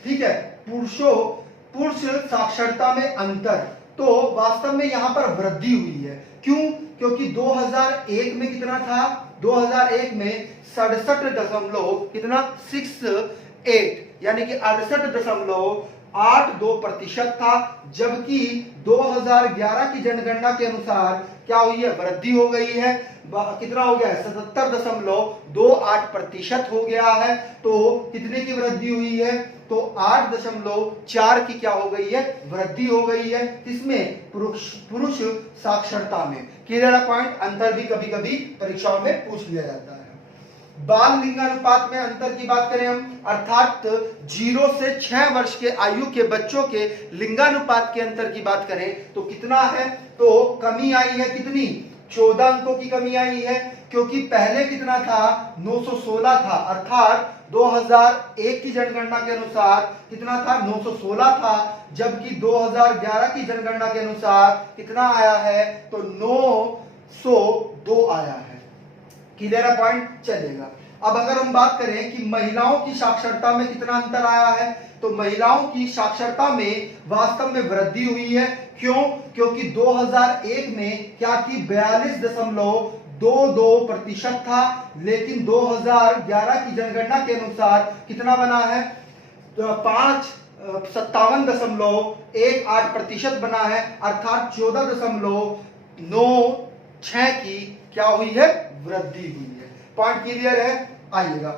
ठीक है, पुरुष साक्षरता में अंतर, तो वास्तव में यहां पर वृद्धि हुई है। क्यों, क्योंकि 2001 में कितना था, 2001 में 68.68 यानी कि 68.82% था, जबकि 2011 की जनगणना के अनुसार क्या हुई है, वृद्धि हो गई है। कितना हो गया है, 77.28% हो गया है। तो कितने की वृद्धि हुई है, तो 8.4 की क्या हो गई है, वृद्धि हो गई है। किसमें, पुरुष साक्षरता में। क्लियर पॉइंट, अंतर भी कभी कभी परीक्षाओं में पूछ लिया जाता है। बाल लिंगानुपात में अंतर की बात करें हम, अर्थात 0 से 6 वर्ष के आयु के बच्चों के लिंगानुपात के अंतर की बात करें तो कितना है, तो कमी आई है, कितनी, 14 अंकों की कमी आई है। क्योंकि पहले कितना था, 916 था, अर्थात 2001 की जनगणना के अनुसार कितना था, 916 था, जबकि 2011 की जनगणना के अनुसार कितना आया है, तो 902 आया है। क्लियर पॉइंट, चलेगा। अब अगर हम बात करें कि महिलाओं की साक्षरता में कितना अंतर आया है, तो महिलाओं की साक्षरता में वास्तव में वृद्धि हुई है। क्यों, क्योंकि 2001 में क्या थी, 2.2% था, लेकिन 2011 की जनगणना के अनुसार कितना बना है? तो 57.18% बना है, अर्थात 14.96 की क्या हुई है? वृद्धि हुई है। पॉइंट क्लियर है? आइएगा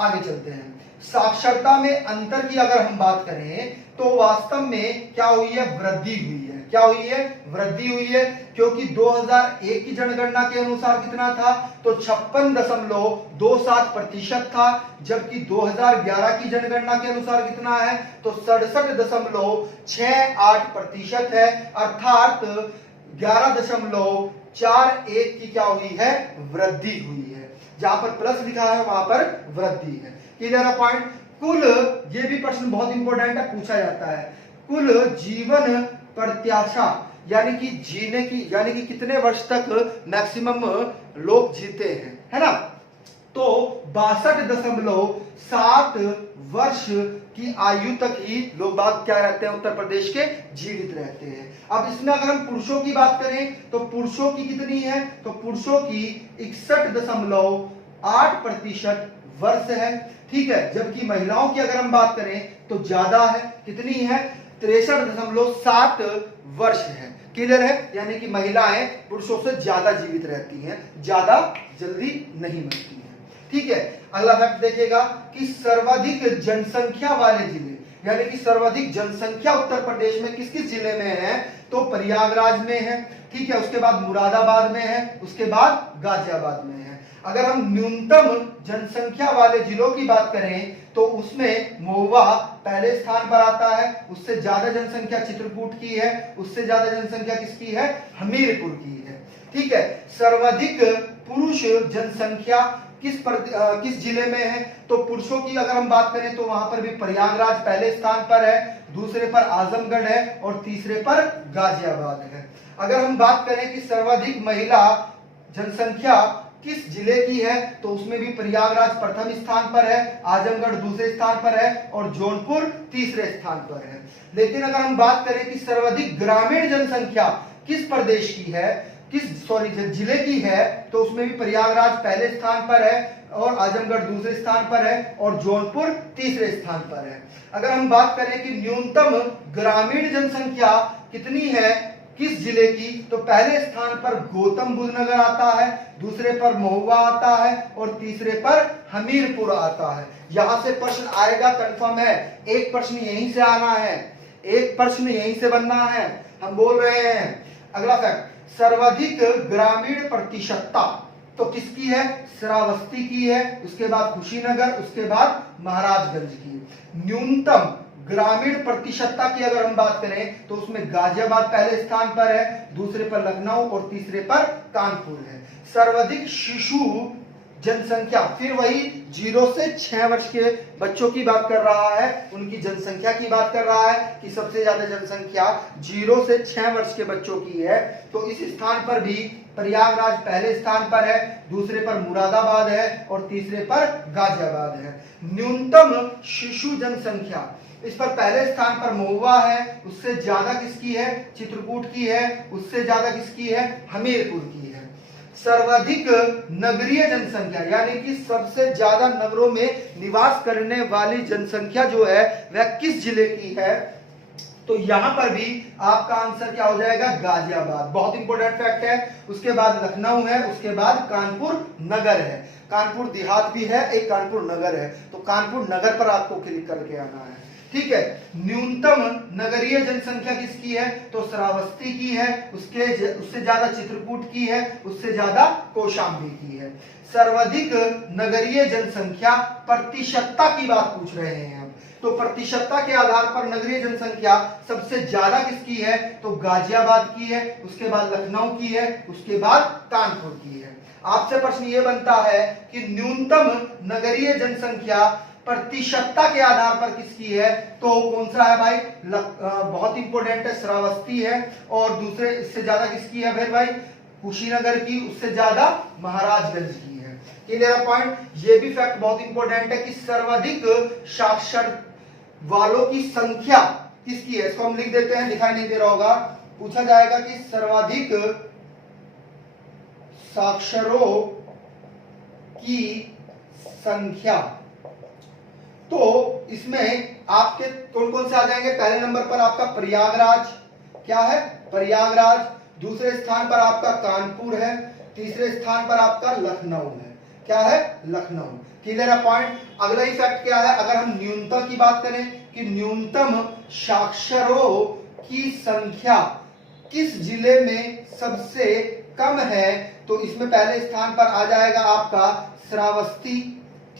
आगे चलते हैं। साक्षरता में अंतर की अगर हम बात करें तो वास्तव में क्या हुई है? वृद्धि हुई है। क्या हुई है? वृद्धि हुई है, क्योंकि 2001 की जनगणना के अनुसार कितना था? तो 56.27% था, जबकि 2011 की जनगणना के अनुसार कितना है? तो 67.68% है, अर्थात 11.41 की क्या हुई है? वृद्धि हुई है। जहां पर प्लस लिखा है वहां पर वृद्धि है। क्लियर है पॉइंट? कुल, ये भी प्रश्न बहुत इंपॉर्टेंट है, पूछा जाता है, कुल जीवन प्रत्याशा यानी कि जीने की, यानी कि कितने वर्ष तक मैक्सिमम लोग जीते हैं, है ना? तो 62.7 वर्ष की आयु तक ही लोग बात क्या रहते हैं? उत्तर प्रदेश के जीवित रहते हैं। अब इसमें अगर हम पुरुषों की बात करें तो पुरुषों की कितनी है? तो पुरुषों की 61.8% वर्ष है, ठीक है। जबकि महिलाओं की अगर हम बात करें तो ज्यादा है, कितनी है? 63.7 वर्ष है। क्लियर है? यानी कि महिलाएं पुरुषों से ज्यादा जीवित रहती हैं, ज्यादा जल्दी नहीं मरती हैं, ठीक है। अगला फैक्ट देखिएगा कि सर्वाधिक जनसंख्या वाले जिले, यानी कि सर्वाधिक जनसंख्या उत्तर प्रदेश में किस किस जिले में है? तो प्रयागराज में है, ठीक है, उसके बाद मुरादाबाद में है, उसके बाद गाजियाबाद में है। अगर हम न्यूनतम जनसंख्या वाले जिलों की बात करें तो उसमें महुआ पहले स्थान पर आता है, उससे ज्यादा जनसंख्या चित्रकूट की है, उससे ज्यादा जनसंख्या किसकी है? हमीरपुर की है, ठीक है। सर्वाधिक पुरुष जनसंख्या किस जिले में है? तो पुरुषों की अगर हम बात करें तो वहां पर भी प्रयागराज पहले स्थान पर है, दूसरे पर आजमगढ़ है और तीसरे पर गाजियाबाद है। अगर हम बात करें कि सर्वाधिक महिला जनसंख्या किस जिले की है तो उसमें भी प्रयागराज प्रथम स्थान पर है, आजमगढ़ दूसरे स्थान पर है और जौनपुर तीसरे स्थान पर है। लेकिन अगर हम बात करें कि सर्वाधिक ग्रामीण जनसंख्या किस प्रदेश की है, जिले की है, तो उसमें भी प्रयागराज पहले स्थान पर है और आजमगढ़ दूसरे स्थान पर है और जौनपुर तीसरे स्थान पर है। अगर हम बात करें कि न्यूनतम ग्रामीण जनसंख्या कितनी है किस जिले की, तो पहले स्थान पर गौतम बुद्ध नगर आता है, दूसरे पर महुआ आता है और तीसरे पर हमीरपुर आता है। यहां से प्रश्न आएगा, कंफर्म है। एक प्रश्न यहीं से आना है, एक प्रश्न यहीं से बनना है, हम बोल रहे हैं। अगला फैक्ट, सर्वाधिक ग्रामीण प्रतिशतता तो किसकी है? श्रावस्ती की है, उसके बाद कुशीनगर, उसके बाद महाराजगंज की। न्यूनतम ग्रामीण प्रतिशतता की अगर हम बात करें तो उसमें गाजियाबाद पहले स्थान पर है, दूसरे पर लखनऊ और तीसरे पर कानपुर है। सर्वाधिक शिशु जनसंख्या, फिर वही 0 से 6 वर्ष के बच्चों की बात कर रहा है, उनकी जनसंख्या की बात कर रहा है कि सबसे ज्यादा जनसंख्या 0 से 6 वर्ष के बच्चों की है। तो इस स्थान पर भी प्रयागराज पहले स्थान पर है, दूसरे पर मुरादाबाद है और तीसरे पर गाजियाबाद है। न्यूनतम शिशु जनसंख्या, इस पर पहले स्थान पर महुआ है, उससे ज्यादा किसकी है? चित्रकूट की है, उससे ज्यादा किसकी है? हमीरपुर की है। सर्वाधिक नगरीय जनसंख्या, यानी कि सबसे ज्यादा नगरों में निवास करने वाली जनसंख्या जो है वह किस जिले की है? तो यहां पर भी आपका आंसर क्या हो जाएगा? गाजियाबाद। बहुत इंपॉर्टेंट फैक्ट है। उसके बाद लखनऊ है, उसके बाद कानपुर नगर है, कानपुर देहात भी है, एक कानपुर नगर है, तो कानपुर नगर पर आपको क्लिक करके आना है, ठीक है। न्यूनतम नगरीय जनसंख्या किसकी है? तो श्रावस्ती की है, उससे ज्यादा चित्रकूट की है, उससे ज्यादा कौशाम्बी की है। सर्वाधिक नगरीय जनसंख्या प्रतिशतता की बात पूछ रहे हैं हम, तो प्रतिशतता के आधार पर नगरीय जनसंख्या सबसे ज्यादा किसकी है? तो गाजियाबाद की है, उसके बाद लखनऊ की है, उसके बाद कानपुर की है। आपसे प्रश्न ये बनता है कि न्यूनतम नगरीय जनसंख्या प्रतिशतता के आधार पर किसकी है? तो कौन सा है भाई? बहुत इंपॉर्टेंट है, श्रावस्ती है, और दूसरे इससे ज्यादा किसकी है फिर भाई? कुशीनगर की, उससे ज्यादा महाराजगंज की है। Clear point? ये भी फैक्ट बहुत इंपॉर्टेंट है कि सर्वाधिक साक्षर वालों की संख्या किसकी है? इसको हम लिख देते हैं, दिखाई नहीं दे रहा होगा। पूछा जाएगा कि सर्वाधिक साक्षरों की संख्या। तो इसमें आपके कौन कौन से आ जाएंगे? पहले नंबर पर आपका प्रयागराज, क्या है? प्रयागराज। दूसरे स्थान पर आपका कानपुर है। तीसरे स्थान पर आपका लखनऊ है। क्या है? लखनऊ। क्लियर है पॉइंट? अगला ही फैक्ट क्या है? अगर हम न्यूनतम की बात करें कि न्यूनतम साक्षरों की संख्या किस जिले में सबसे कम है, तो इसमें पहले स्थान पर आ जाएगा आपका श्रावस्ती,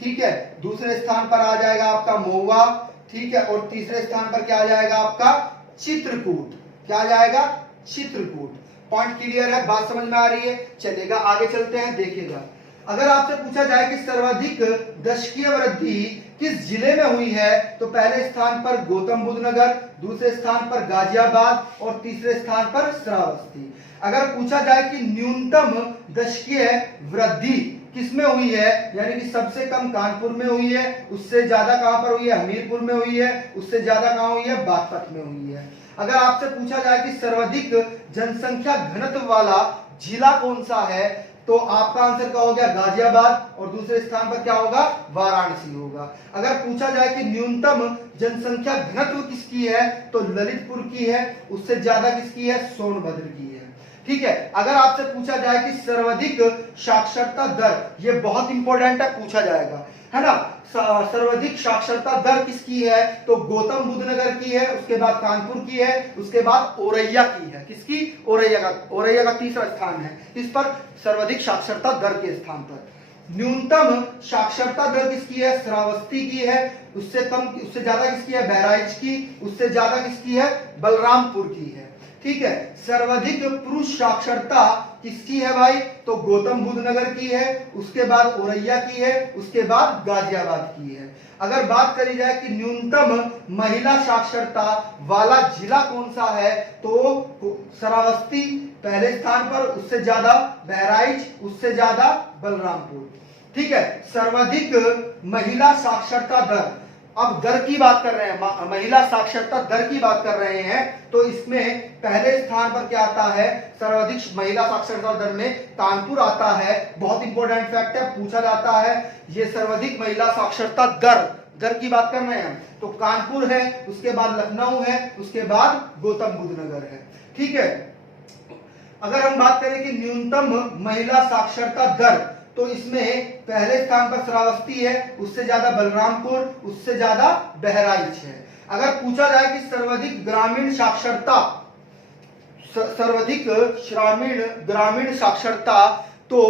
ठीक है। दूसरे स्थान पर आ जाएगा आपका महुआ, ठीक है। और तीसरे स्थान पर क्या आ जाएगा आपका? चित्रकूट। क्या आ जाएगा? चित्रकूट। पॉइंट क्लियर है? बात समझ में आ रही है? चलेगा, आगे चलते हैं, देखिएगा। अगर आपसे पूछा जाए कि सर्वाधिक दशकीय वृद्धि किस जिले में हुई है, तो पहले स्थान पर गौतम बुद्ध नगर, दूसरे स्थान पर गाजियाबाद और तीसरे स्थान पर श्रावस्ती। अगर पूछा जाए कि न्यूनतम दशकीय वृद्धि किसमें हुई है, यानी कि सबसे कम कानपुर में हुई है, उससे ज्यादा कहां पर हुई है? हमीरपुर में हुई है, उससे ज्यादा कहां हुई है? बागपत में हुई है। अगर आपसे पूछा जाए कि सर्वाधिक जनसंख्या घनत्व वाला जिला कौन सा है, तो आपका आंसर क्या हो गया? गाजियाबाद। और दूसरे स्थान पर क्या होगा? वाराणसी होगा। अगर पूछा जाए कि न्यूनतम जनसंख्या घनत्व किसकी है, तो ललितपुर की है, उससे ज्यादा किसकी है? सोनभद्र की है, ठीक है। अगर आपसे पूछा जाए कि सर्वाधिक साक्षरता दर, ये बहुत इंपॉर्टेंट है, पूछा जाएगा, है ना। सर्वाधिक साक्षरता दर किसकी है, तो गौतम बुद्ध नगर की है, उसके बाद कानपुर की है, उसके बाद औरैया की है। किसकी? औरैया का तीसरा स्थान है इस पर सर्वाधिक साक्षरता दर के स्थान पर। न्यूनतम साक्षरता दर किसकी है? श्रावस्ती की है। उससे कम, उससे ज्यादा किसकी है? बहराइच की। उससे ज्यादा किसकी है? बलरामपुर की है, ठीक है। सर्वाधिक पुरुष साक्षरता किसकी है भाई, तो गौतम बुद्ध नगर की है, उसके बाद औरैया की है, उसके बाद गाजियाबाद की है। अगर बात करी जाए कि न्यूनतम महिला साक्षरता वाला जिला कौन सा है, तो श्रावस्ती पहले स्थान पर, उससे ज्यादा बहराइच, उससे ज्यादा बलरामपुर, ठीक है। सर्वाधिक महिला साक्षरता दर, अब दर की बात कर रहे हैं, महिला साक्षरता दर की बात कर रहे हैं, तो इसमें पहले स्थान पर क्या आता है? सर्वाधिक महिला साक्षरता दर में कानपुर आता है। बहुत इंपॉर्टेंट फैक्ट है, पूछा जाता है। ये सर्वाधिक महिला साक्षरता दर की बात कर रहे हैं, तो कानपुर है, उसके बाद लखनऊ है, उसके बाद गौतम बुद्ध नगर है, ठीक है। अगर हम बात करें कि न्यूनतम महिला साक्षरता दर, तो इसमें पहले स्थान पर श्रावस्ती है, उससे ज्यादा बलरामपुर, उससे ज्यादा बहराइच है। अगर पूछा जाए कि सर्वाधिक ग्रामीण साक्षरता, सर्वाधिक ग्रामीण साक्षरता, तो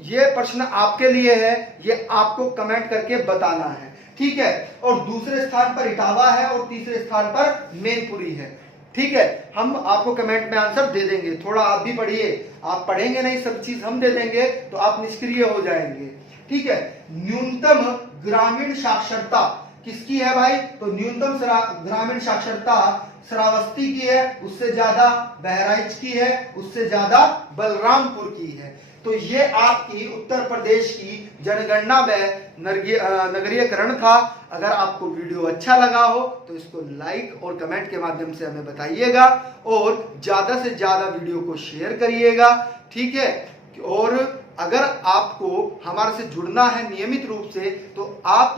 ये प्रश्न आपके लिए है, ये आपको कमेंट करके बताना है, ठीक है। और दूसरे स्थान पर इटावा है और तीसरे स्थान पर मैनपुरी है, ठीक है। हम आपको कमेंट में आंसर दे देंगे, थोड़ा आप भी पढ़िए, आप पढ़ेंगे नहीं, सब चीज हम दे देंगे तो आप निष्क्रिय हो जाएंगे, ठीक है। न्यूनतम ग्रामीण साक्षरता किसकी है भाई, तो न्यूनतम ग्रामीण साक्षरता श्रावस्ती की है, उससे ज्यादा बहराइच की है, उससे ज्यादा बलरामपुर की है। तो ये आपकी उत्तर प्रदेश की जनगणना में नगरीयकरण था। अगर आपको वीडियो अच्छा लगा हो तो इसको लाइक और कमेंट के माध्यम से हमें बताइएगा, और ज्यादा से ज्यादा वीडियो को शेयर करिएगा, ठीक है। और अगर आपको हमारे से जुड़ना है नियमित रूप से, तो आप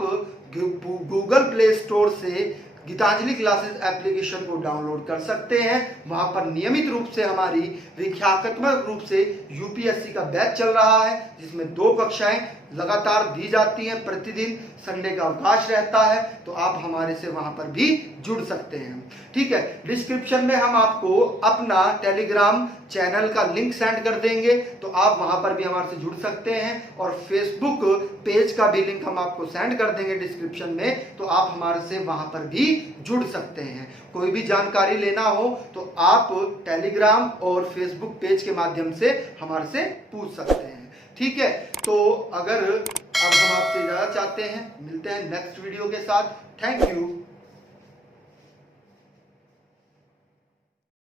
गूगल प्ले स्टोर से गीतांजलि क्लासेस एप्लीकेशन को डाउनलोड कर सकते हैं। वहां पर नियमित रूप से हमारी व्याख्यात्मक रूप से यूपीएससी का बैच चल रहा है, जिसमें 2 कक्षाएं लगातार दी जाती हैं, प्रतिदिन संडे का अवकाश रहता है, तो आप हमारे से वहां पर भी जुड़ सकते हैं, ठीक है। डिस्क्रिप्शन में हम आपको अपना टेलीग्राम चैनल का लिंक सेंड कर देंगे, तो आप वहां पर भी हमारे से जुड़ सकते हैं। और फेसबुक पेज का भी लिंक हम आपको सेंड कर देंगे डिस्क्रिप्शन में, तो आप हमारे से वहां पर भी जुड़ सकते हैं। कोई भी जानकारी लेना हो तो आप टेलीग्राम और फेसबुक पेज के माध्यम से हमारे से पूछ सकते हैं, ठीक है। तो अगर अब हम आपसे इजाजत चाहते हैं, मिलते हैं नेक्स्ट वीडियो के साथ। Thank you.